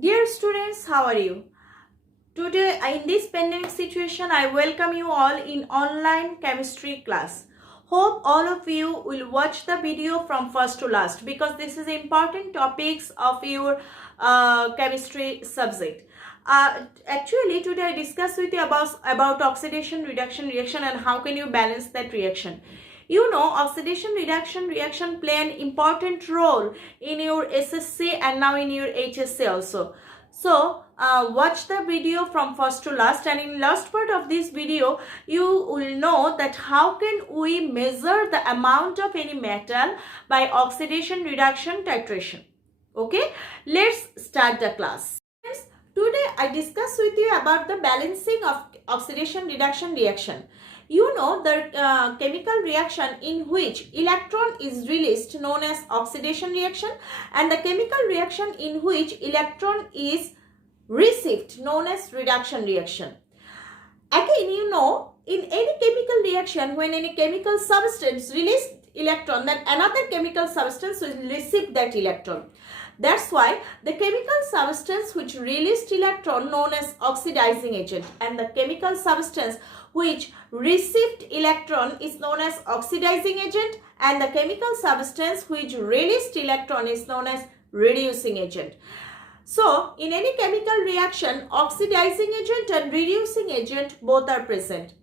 Dear students, how are you? Today, in this pandemic situation, I welcome you all in online chemistry class. Hope all of you will watch the video from first to last because this is important topics of your chemistry subject. Actually, today I discuss with you about oxidation reduction reaction and how can you balance that reaction. You know, oxidation reaction play an important role in your SSC and now in your HSC also. So watch the video from first to last, and in last part of this video you will know that how can we measure the amount of any metal by oxidation reduction titration. Okay, let's start the class. Today I discuss with you about the balancing of oxidation reduction reaction. You know the chemical reaction in which electron is released known as oxidation reaction, and the chemical reaction in which electron is received known as reduction reaction. Again, you know, in any chemical reaction, when any chemical substance releases electron, then another chemical substance will receive that electron. That's why the chemical substance which released electron known as oxidizing agent, and the chemical substance which received electron is known as oxidizing agent, and the chemical substance which released electron is known as reducing agent. So, in any chemical reaction, oxidizing agent and reducing agent both are present.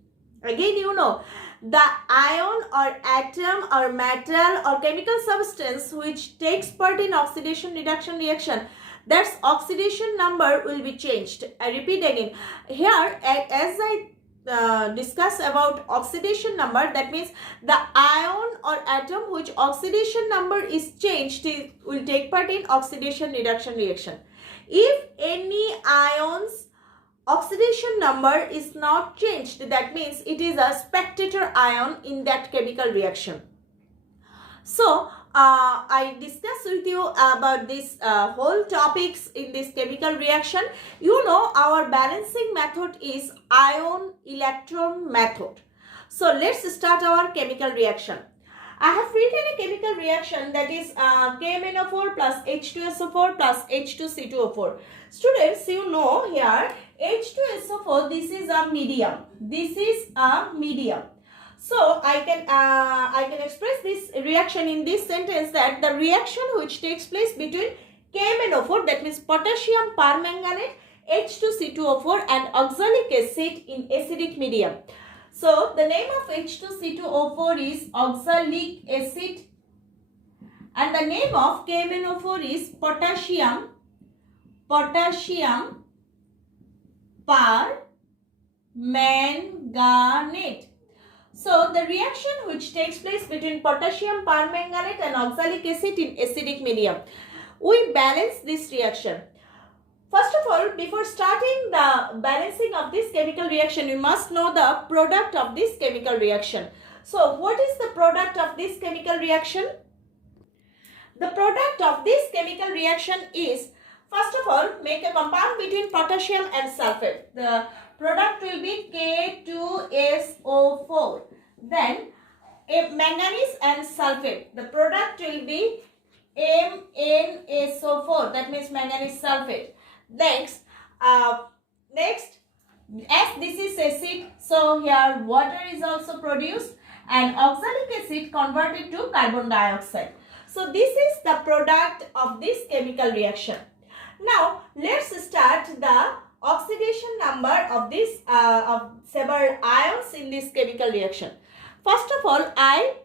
Again, you know, the ion or atom or metal or chemical substance which takes part in oxidation reduction reaction, that's oxidation number will be changed. I repeat again, here as I discuss about oxidation number, that means the ion or atom which oxidation number is changed will take part in oxidation reduction reaction. If any ion's oxidation number is not changed, that means it is a spectator ion in that chemical reaction. So I discussed with you about this whole topics in this chemical reaction. You know, our balancing method is ion electron method. So let's start our chemical reaction. I have written a chemical reaction, that is KMnO4 plus H2SO4 plus H2C2O4. Students, you know here H2SO4, this is a medium. This is a medium. So I can express this reaction in this sentence, that the reaction which takes place between KMnO4, that means potassium permanganate, H2C2O4 and oxalic acid in acidic medium. So the name of H2C2O4 is oxalic acid, and the name of KMnO4 is potassium permanganate. So the reaction which takes place between potassium permanganate and oxalic acid in acidic medium, we balance this reaction. First of all, before starting the balancing of this chemical reaction, you must know the product of this chemical reaction. So what is the product of this chemical reaction? The product of this chemical reaction is, first of all, make a compound between potassium and sulfate. The product will be K2SO4. Then manganese and sulfate. The product will be MnSO4. That means manganese sulfate. Next, as this is acid, so here water is also produced and oxalic acid converted to carbon dioxide. So this is the product of this chemical reaction. Now let's start the oxidation number of this of several ions in this chemical reaction. First of all, I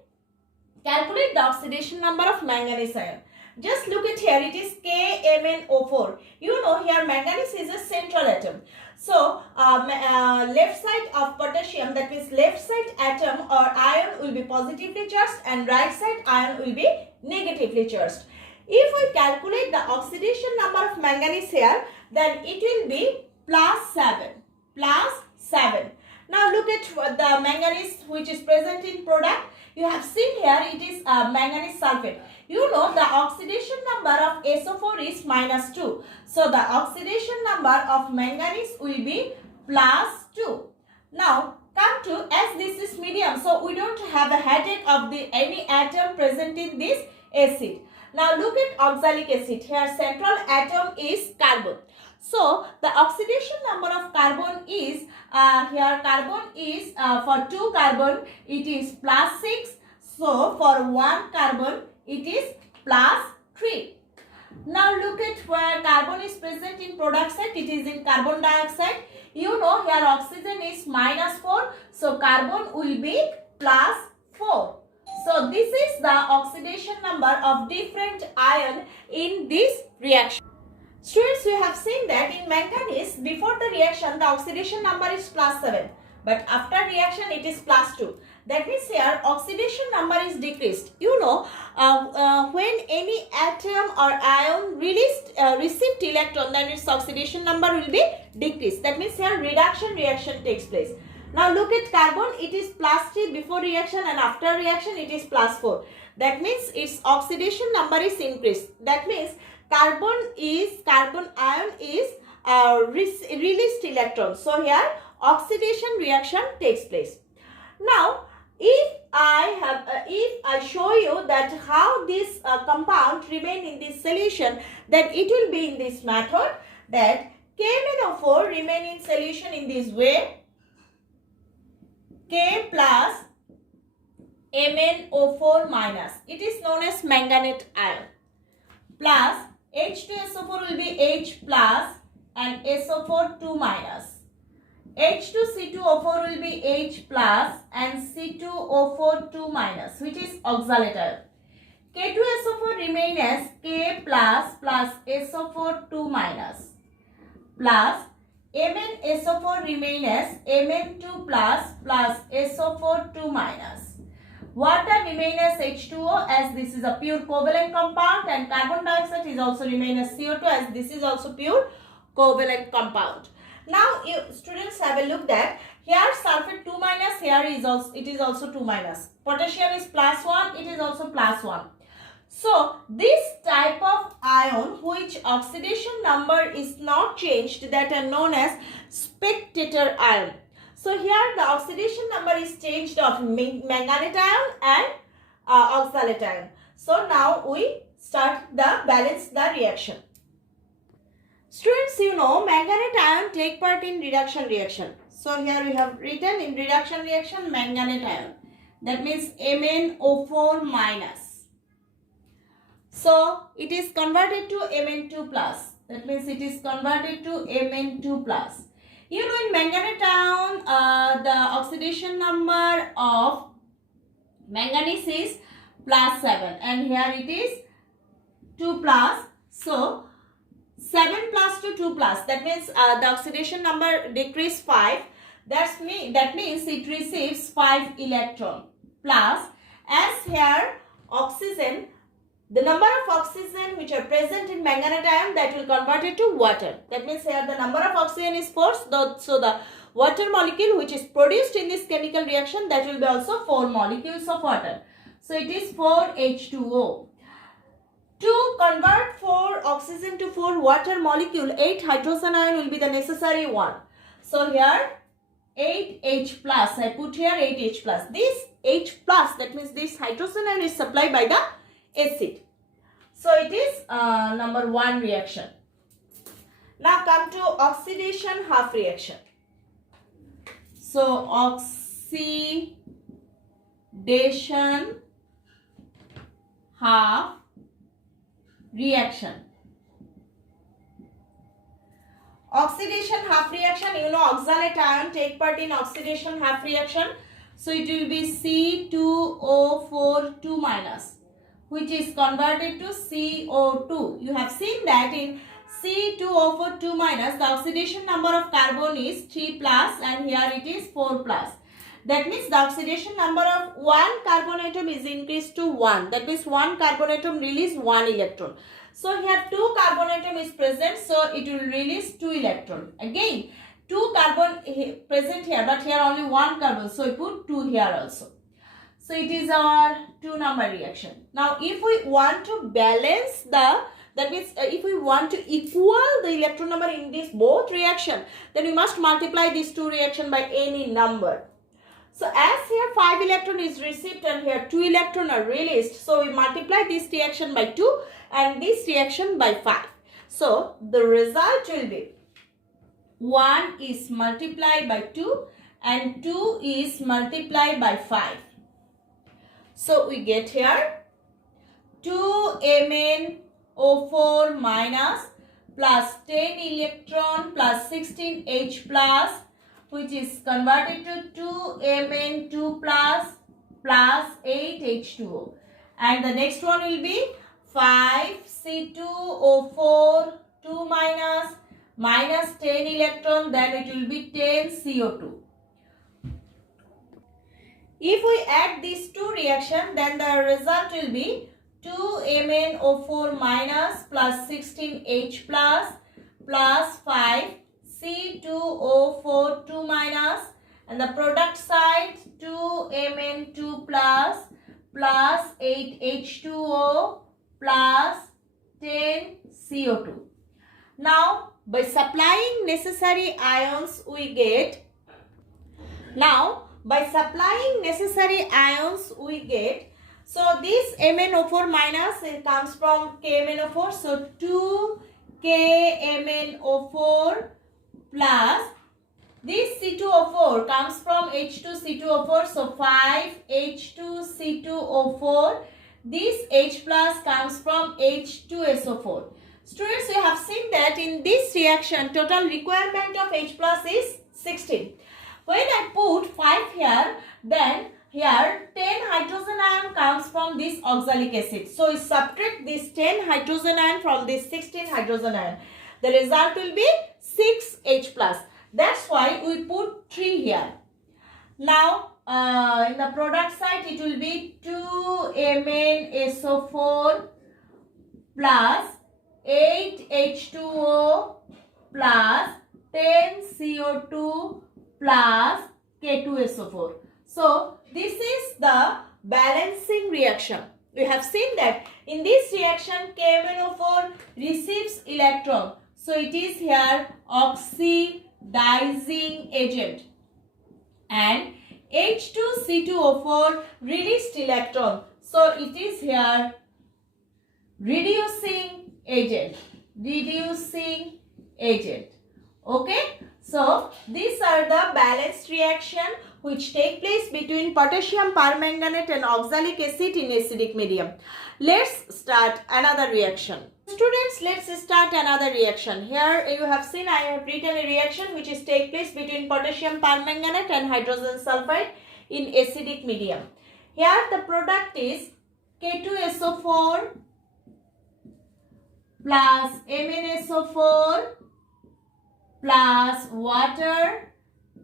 calculate the oxidation number of manganese ion. Just look at here, it is KMnO4. You know here manganese is a central atom. So left side of potassium, that means left side atom or ion will be positively charged and right side ion will be negatively charged. If we calculate the oxidation number of manganese here, then it will be +7. Now look at the manganese which is present in product. You have seen here it is manganese sulfate. You know the oxidation number of SO4 is -2. So the oxidation number of manganese will be +2. Now come to, as this is medium, so we don't have a headache of any atom present in this acid. Now look at oxalic acid. Here central atom is carbon. So the oxidation number of carbon is, here carbon is, for 2 carbon it is +6. So for 1 carbon it is +3. Now look at where carbon is present in product side. It is in carbon dioxide. You know here oxygen is -4. So carbon will be +4. So this is the oxidation number of different ion in this reaction. Students, we have seen that in manganese, before the reaction, the oxidation number is +7. But after reaction, it is +2. That means here, oxidation number is decreased. You know, when any atom or ion received electron, then its oxidation number will be decreased. That means here, reduction reaction takes place. Now look at carbon, it is +3 before reaction and after reaction it is +4. That means its oxidation number is increased. That means carbon ion is released electron. So here oxidation reaction takes place. Now if I show you that how this compound remain in this solution, then it will be in this method that KMnO4 remain in solution in this way. K plus MnO4 minus, it is known as manganate ion, plus H2SO4 will be H plus and SO4 2 minus. H2C2O4 will be H plus and C2O4 2 minus, which is oxalate ion. K2SO4 remain as K plus SO4 2 minus, plus MnSO4 remain as Mn2 plus SO4 2 minus. Water remain as H2O, as this is a pure covalent compound, and carbon dioxide is also remain as CO2, as this is also pure covalent compound. Now you students have a look that here sulfate 2 minus, here is also, it is also 2 minus. Potassium is +1, it is also +1. So this type of ion which oxidation number is not changed, that are known as spectator ion. So here the oxidation number is changed of manganate ion and oxalate ion. So now we start the balance the reaction. Students, you know manganate ion take part in reduction reaction. So here we have written in reduction reaction manganate ion. That means MnO4 minus. So it is converted to Mn2 plus. That means it is converted to Mn2 plus. You know in manganate ion, the oxidation number of manganese is +7 and here it is 2 plus. So 7 plus to 2 plus. That means the oxidation number decrease 5. That means it receives 5 electron plus, as here oxygen, the number of oxygen which are present in manganate ion, that will convert it to water. That means here the number of oxygen is 4. So the water molecule which is produced in this chemical reaction, that will be also 4 molecules of water. So it is 4H2O. To convert 4 oxygen to 4 water molecule, 8 hydrogen ion will be the necessary one. So here 8H plus, I put here 8H plus. This H plus, that means this hydrogen ion is supplied by the acid. So it is number 1 reaction. Now come to oxidation half reaction. So oxidation half reaction. Oxidation half reaction, you know oxalate ion take part in oxidation half reaction. So it will be C2O4 2 minus, which is converted to CO2. You have seen that in C2O4 2 minus, the oxidation number of carbon is 3 plus and here it is 4 plus. That means the oxidation number of one carbon atom is increased to 1. That means one carbon atom release 1 electron. So here 2 carbon atom is present, so it will release 2 electron. Again 2 carbon present here, but here only 1 carbon, so we put 2 here also. So it is our 2 number reaction. Now if we want to balance the, that means if we want to equal the electron number in this both reaction, then we must multiply these 2 reaction by any number. So as here 5 electron is received and here 2 electron are released. So we multiply this reaction by 2 and this reaction by 5. So the result will be 1 is multiplied by 2 and 2 is multiplied by 5. So we get here 2 MnO4 minus plus 10 electron plus 16 H plus, which is converted to 2 Mn2 plus 8 H2O. And the next one will be 5 C2O4 2 minus 10 electron, then it will be 10 CO2. If we add these two reactions, then the result will be 2 MnO4 minus plus 16 H plus 5 C2O4 2 minus, and the product side 2 Mn2 plus 8 H2O plus 10 CO2. Now by supplying necessary ions we get, so this MnO4 minus, it comes from KMnO4, so 2 KMnO4 plus this C2O4 comes from H2C2O4, so 5 H2C2O4. This H plus comes from H2SO4. Students, you have seen that in this reaction total requirement of H plus is 16. When I put 5 here, then here 10 hydrogen ion comes from this oxalic acid. So we subtract this 10 hydrogen ion from this 16 hydrogen ion. The result will be 6 H plus. That's why we put 3 here. Now in the product side it will be 2 MnSO4 plus 8 H2O plus 10 CO2 plus K2SO4. So this is the balancing reaction. We have seen that in this reaction KMnO4 receives electron. So it is here oxidizing agent, and H2C2O4 released electron. So it is here reducing agent. Okay. So these are the balanced reaction which take place between potassium permanganate and oxalic acid in acidic medium. Let's start another reaction. Students, let's start another reaction. Here you have seen I have written a reaction which is take place between potassium permanganate and hydrogen sulfide in acidic medium. Here the product is K2SO4 plus MnSO4 plus water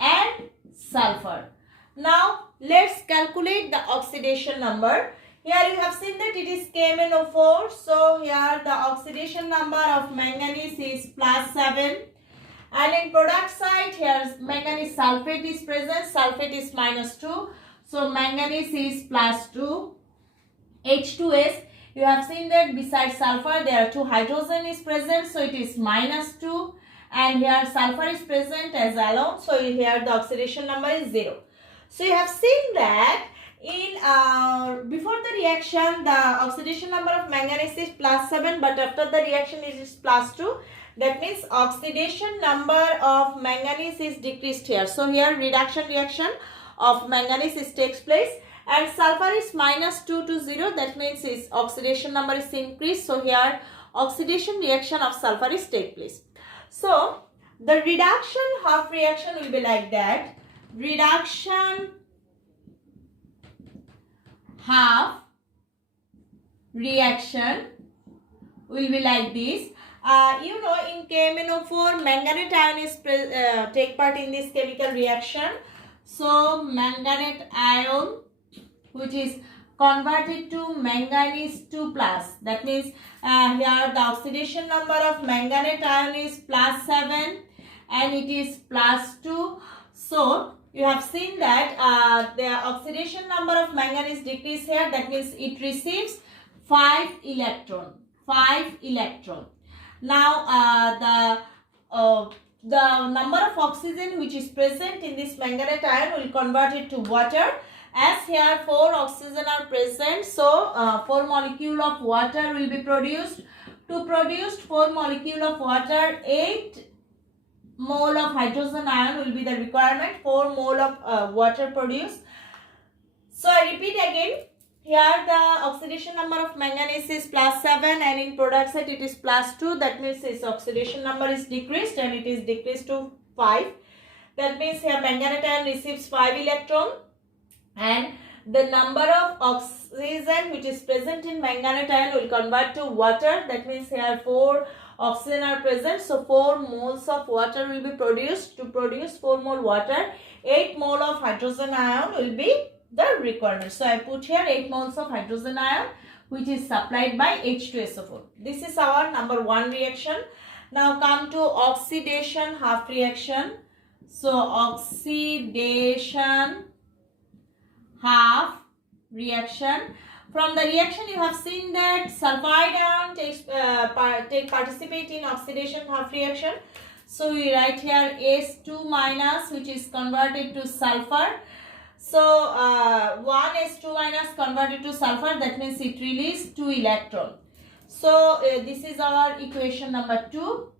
and sulfur. Now let's calculate the oxidation number. Here you have seen that it is KMnO4. So here the oxidation number of manganese is +7. And in product side here manganese sulfate is present. Sulfate is -2. So manganese is +2. H2S, you have seen that besides sulfur there are 2 hydrogen is present. So it is -2. And here sulfur is present as alone. So here the oxidation number is 0. So you have seen that in before the reaction the oxidation number of manganese is +7, but after the reaction it is +2. That means oxidation number of manganese is decreased here. So here reduction reaction of manganese takes place, and sulfur is -2 to 0. That means its oxidation number is increased. So here oxidation reaction of sulfur is take place. So the reduction half reaction will be like that. Reduction half reaction will be like this. You know, in KMnO4 manganate ion is take part in this chemical reaction. So manganate ion, which is converted to manganese 2 plus. That means here the oxidation number of manganate ion is +7 and it is +2. So you have seen that the oxidation number of manganese decrease here. That means it receives 5 electron. Now the number of oxygen which is present in this manganate ion will convert it to water, As here 4 oxygen are present, so 4 molecule of water will be produced. To produce 4 molecule of water, 8 mole of hydrogen ion will be the requirement. 4 mole of water produced. So I repeat again. Here the oxidation number of manganese is +7 and in product side it is +2. That means its oxidation number is decreased and it is decreased to 5. That means here manganese ion receives 5 electron and the number of oxygen which is present in manganese ion will convert to water. That means here 4 oxygen are present. So 4 moles of water will be produced. To produce 4 mole water, 8 mole of hydrogen ion will be the requirement. So I put here 8 moles of hydrogen ion which is supplied by H2SO4. This is our number 1 reaction. Now come to oxidation half reaction. So oxidation half reaction. From the reaction you have seen that sulfide ion participate in oxidation half reaction. So we write here S2 minus which is converted to sulfur. So 1 S2 minus converted to sulfur, that means it releases 2 electron. So this is our equation number 2.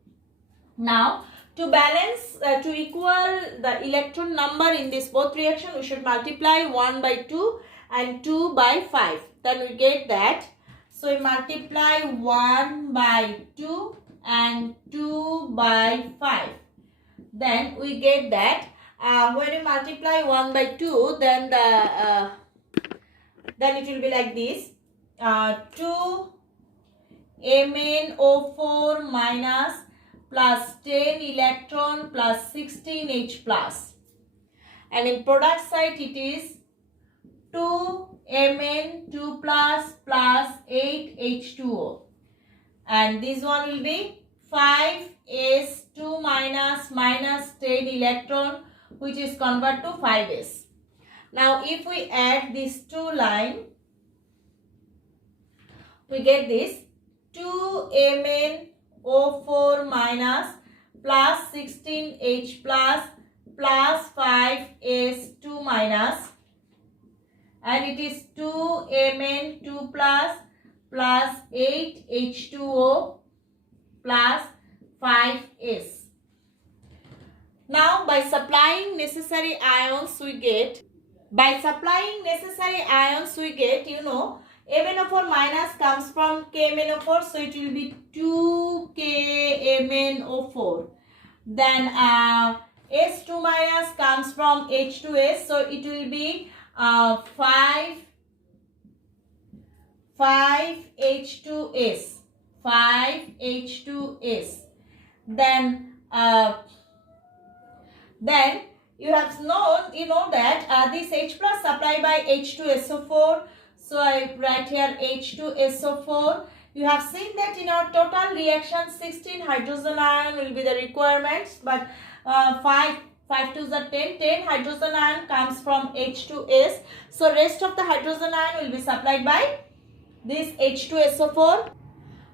Now to balance, to equal the electron number in this both reaction, we should multiply 1 by 2 and 2 by 5. Then we get that. So we multiply 1 by 2 and 2 by 5. Then we get that. When we multiply 1 by 2, then it will be like this. 2 MnO4 minus plus 10 electron plus 16 H plus. And in product side it is 2 Mn2 plus 8 H2O. And this one will be 5 S2 minus 10 electron which is converted to 5s. Now if we add these two lines, we get this 2 MnO4 minus plus 16H plus 5S2 minus, and it is 2 Mn2 plus 8 H2O plus 5s. Now by supplying necessary ions we get, you know, MnO4 minus comes from KMnO4, so it will be 2 KMnO4. Then S2 minus comes from H2S, so it will be 5 H2S. Then you have known, that this H plus supplied by H2SO4. So I write here H2SO4. You have seen that in our total reaction 16 hydrogen ion will be the requirements, but 5 to the 10 hydrogen ion comes from H2S. So rest of the hydrogen ion will be supplied by this H2SO4.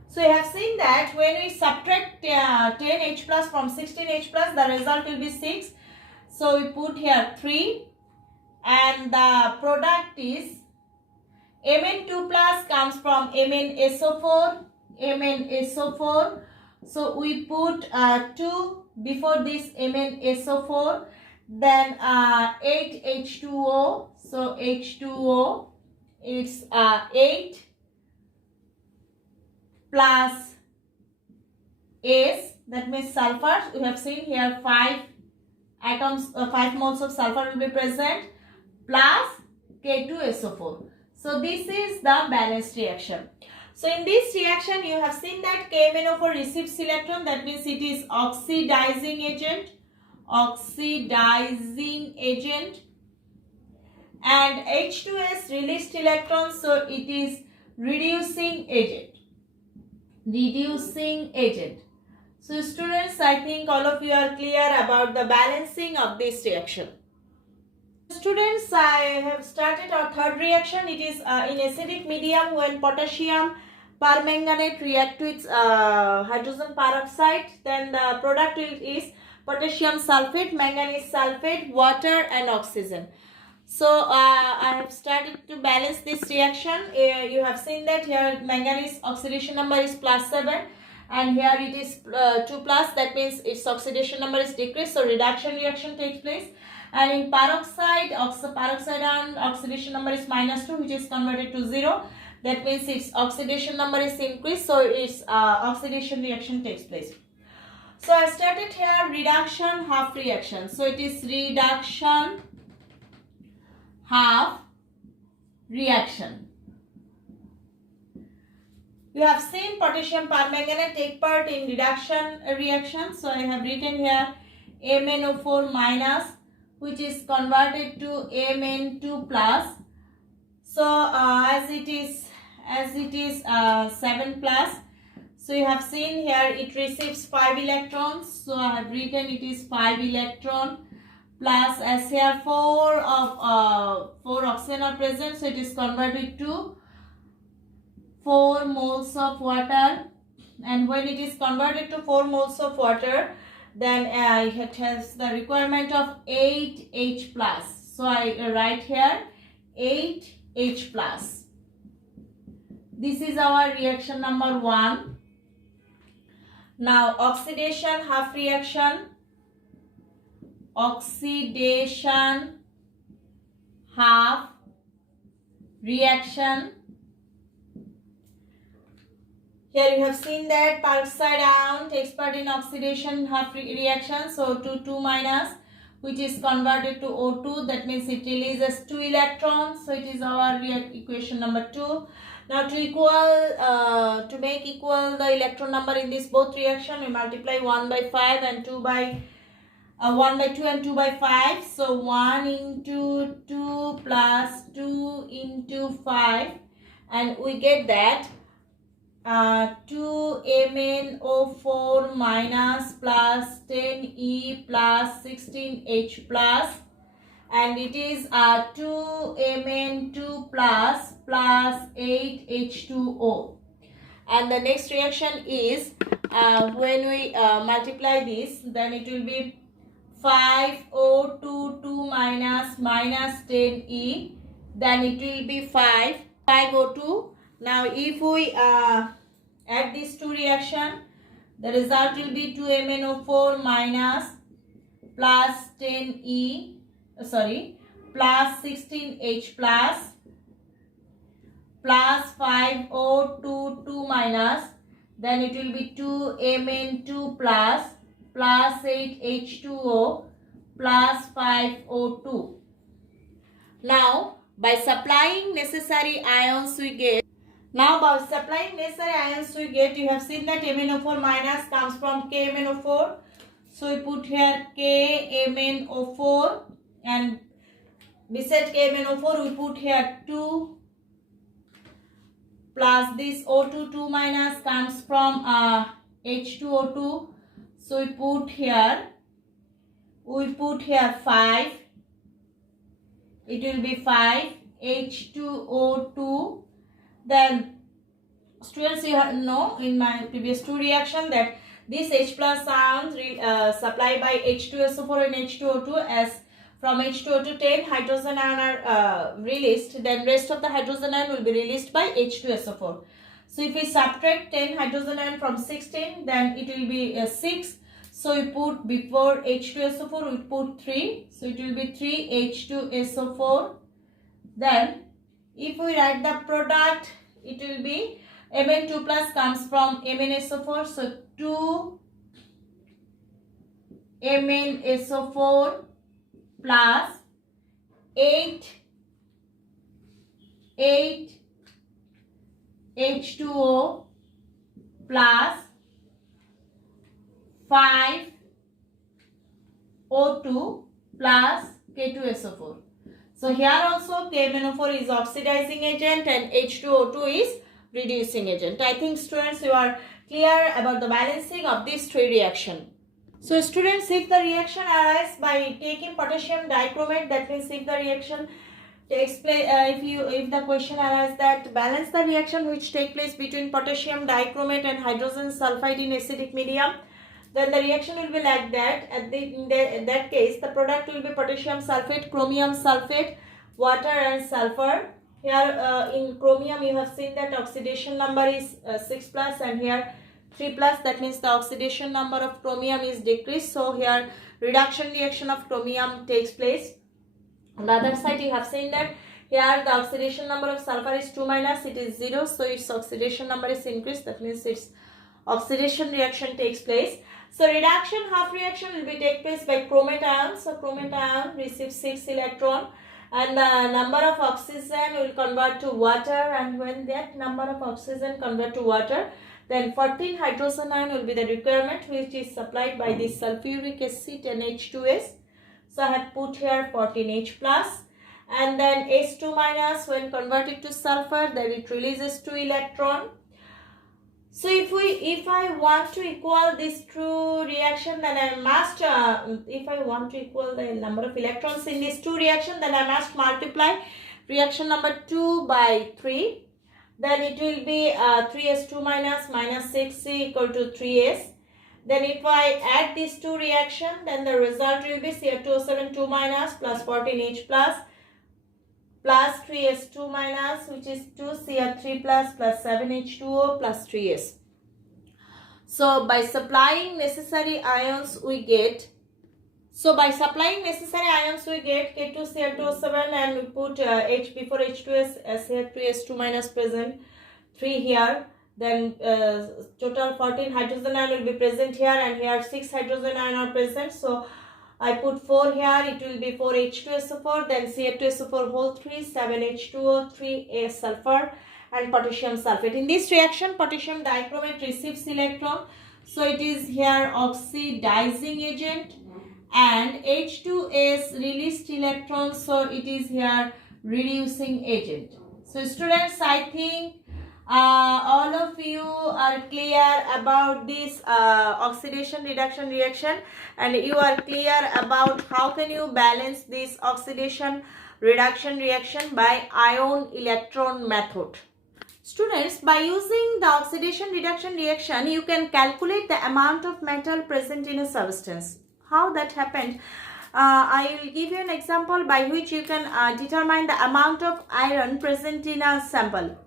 So you have seen that when we subtract 10H plus from 16H plus, the result will be 6. So we put here 3 and the product is Mn2 plus comes from MnSO4. So we put 2 before this MnSO4, then 8H2O. So H2O, it's 8 plus S, that means sulfur. We have seen here 5 atoms, 5 moles of sulfur will be present, plus K2SO4. So this is the balanced reaction. So in this reaction you have seen that KMnO4 receives electron, that means it is oxidizing agent, and H2S released electrons, so it is reducing agent. So students, I think all of you are clear about the balancing of this reaction. Students, I have started our third reaction. It is in acidic medium when potassium permanganate react to its hydrogen peroxide. Then the product is potassium sulfate, manganese sulfate, water and oxygen. So I have started to balance this reaction. You have seen that here manganese oxidation number is +7 and here it is 2 plus, that means its oxidation number is decreased, so reduction reaction takes place. And in peroxide, peroxide and oxidation number is -2, which is converted to 0, that means its oxidation number is increased, so its oxidation reaction takes place. So I started here reduction half reaction, so it is reduction half reaction. You have seen potassium permanganate take part in reduction reaction. So I have written here MnO4 minus, which is converted to Mn2 plus. So as it is 7 plus. So you have seen here it receives 5 electrons. So I have written it is 5 electron plus, as here 4 oxygen are present, so it is converted to 4 moles of water. And when it is converted to 4 moles of water, then it has the requirement of 8H plus. So I write here 8H plus. This is our reaction number 1. Now oxidation half reaction. Oxidation half reaction. Here you have seen that peroxide ion takes part in oxidation half reaction. So 2 minus, which is converted to O2, that means it releases 2 electrons. So it is our equation number 2. Now to make equal the electron number in this both reaction, we multiply 1 by 5 and 2 by 1 by 2 and 2 by 5. So 1 into 2 plus 2 into 5, and we get that 2 MnO4 minus plus 10E plus 16H plus, and it is 2 Mn2 plus 8H2O. And the next reaction is when we multiply this, then it will be 5O2 2 minus 10E, then it will be 5O2. Now if we add these two reaction, the result will be 2 MnO4 minus plus 10E, plus 16H plus 5O2 2 minus, then it will be 2 Mn2 plus 8H2O plus 5O2. Now by supplying necessary ions we get, you have seen that MnO4 minus comes from KMnO4. So we put here KMnO4, and beside KMnO4 we put here 2 plus this O2 2 minus comes from H2O2. So we put here 5. It will be 5 H2O2. Then students, you know in my previous two reaction that this H plus ions supplied by H2SO4 and H2O2, as from H2O2 10 hydrogen ion are released, then rest of the hydrogen ion will be released by H2SO4. So if we subtract 10 hydrogen ion from 16, then it will be 6. So we put before H2SO4 we put 3. So it will be 3 H2SO4. Then if we write the product, it will be Mn2 plus comes from MnSO4. So 2 MnSO4 plus 8 H2O plus 5 O2 plus K2SO4. So here also KMnO4 is oxidizing agent and H2O2 is reducing agent. I think students, you are clear about the balancing of these three reactions. So students, if the reaction arises by taking potassium dichromate, that means if the reaction takes place, if the question arises that balance the reaction which take place between potassium dichromate and hydrogen sulfide in acidic medium, then the reaction will be like that. In that case, the product will be potassium sulfate, chromium sulfate water and sulfur. Here in chromium you have seen that oxidation number is 6 plus, and here 3 plus. That means the oxidation number of chromium is decreased. So here reduction reaction of chromium takes place. On the other side you have seen that here the oxidation number of sulfur is 2 minus, it is 0. So its oxidation number is increased. That means its oxidation reaction takes place. So reduction half reaction will be take place by chromate ion. So chromate ion receives 6 electron, and the number of oxygen will convert to water, and when that number of oxygen convert to water, then 14 hydrogen ion will be the requirement, which is supplied by this sulfuric acid and H2S. So I have put here 14H plus, and then H2 minus, when converted to sulfur, then it releases 2 electron. So if I want to equal this two reaction, then I must, if I want to equal the number of electrons in these two reactions, then I must multiply reaction number 2 by 3. Then it will be 3s2 minus minus 6c equal to 3s. Then if I add these two reactions, then the result will be Cr2O7 2 minus plus 14H plus 3s2 minus, which is 2Cr3 plus 7H2O plus 3s. So by supplying necessary ions we get, K2Cr2O7, and we put H before H2S, as here 3s2 minus present, 3 here. Then total 14 hydrogen ion will be present here, and here 6 hydrogen ion are present. So I put 4 here, it will be 4H2SO4, then Cr2SO4 whole 3, 7H2O, 3A sulfur, and potassium sulfate. In this reaction, potassium dichromate receives electron, so it is here oxidizing agent, and H2S released electrons, so it is here reducing agent. So students, I think all of you are clear about this oxidation reduction reaction, and you are clear about how can you balance this oxidation reduction reaction by ion electron method. Students, by using the oxidation reduction reaction, you can calculate the amount of metal present in a substance. How that happened? I will give you an example by which you can determine the amount of iron present in a sample.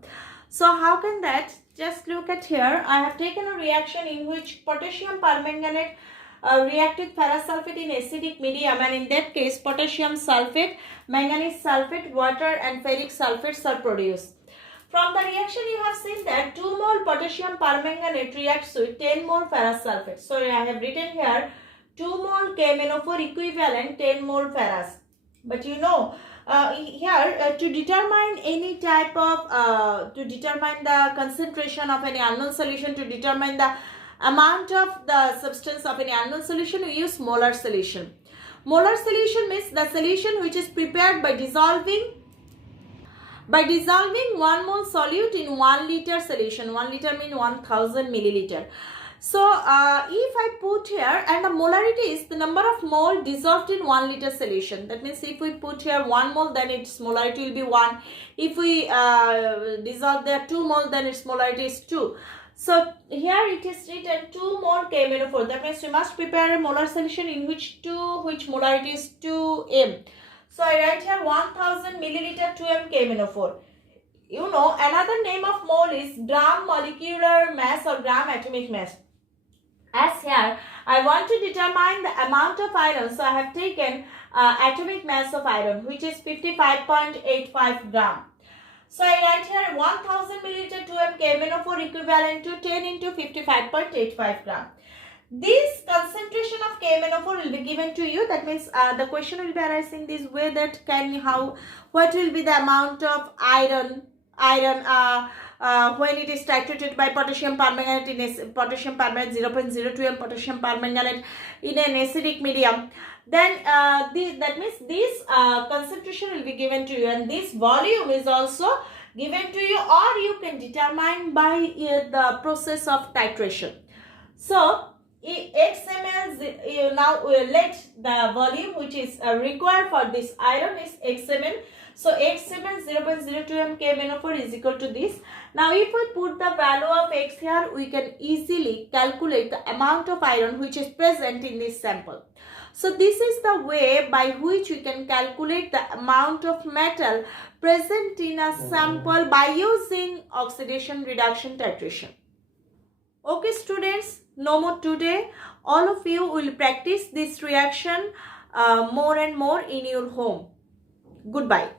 So how can that? Just look at here. I have taken a reaction in which potassium permanganate react with ferrous sulfate in acidic medium, and in that case potassium sulfate, manganese sulfate, water and ferric sulfates are produced. From the reaction you have seen that 2 mole potassium permanganate reacts with 10 mole ferrous sulfate. So I have written here 2 mole KMnO4 equivalent 10 mole ferrous. But you know, here to determine any type of to determine the concentration of any unknown solution, to determine the amount of the substance of any unknown solution, we use molar solution. Molar solution means the solution which is prepared by dissolving 1 mole solute in 1 liter solution. 1 liter means 1000 milliliter. So if I put here, and the molarity is the number of mole dissolved in 1 liter solution. That means if we put here 1 mole, then its molarity will be 1. If we dissolve there 2 mole, then its molarity is 2. So here it is written 2 mole KMnO4. That means we must prepare a molar solution in which molarity is 2m. So I write here 1000 milliliter 2m KMnO4. You know, another name of mole is gram molecular mass or gram atomic mass. As here I want to determine the amount of iron, so I have taken atomic mass of iron, which is 55.85 gram. So I write here 1000 milliliter 2m KMnO4 equivalent to 10 into 55.85 gram. This concentration of KMnO4 will be given to you. That means the question will be arising this way, that what will be the amount of iron when it is titrated by potassium permanganate in potassium permanganate 0.02 m potassium permanganate in an acidic medium. Then that means this concentration will be given to you, and this volume is also given to you, or you can determine by the process of titration. So XML, now let the volume which is required for this iron is XML. So XML 0.02 m KMnO4 is equal to this. Now if we put the value of X here, we can easily calculate the amount of iron which is present in this sample. So this is the way by which we can calculate the amount of metal present in a sample by using oxidation, reduction, titration. Okay students, no more today. All of you will practice this reaction more and more in your home. Goodbye.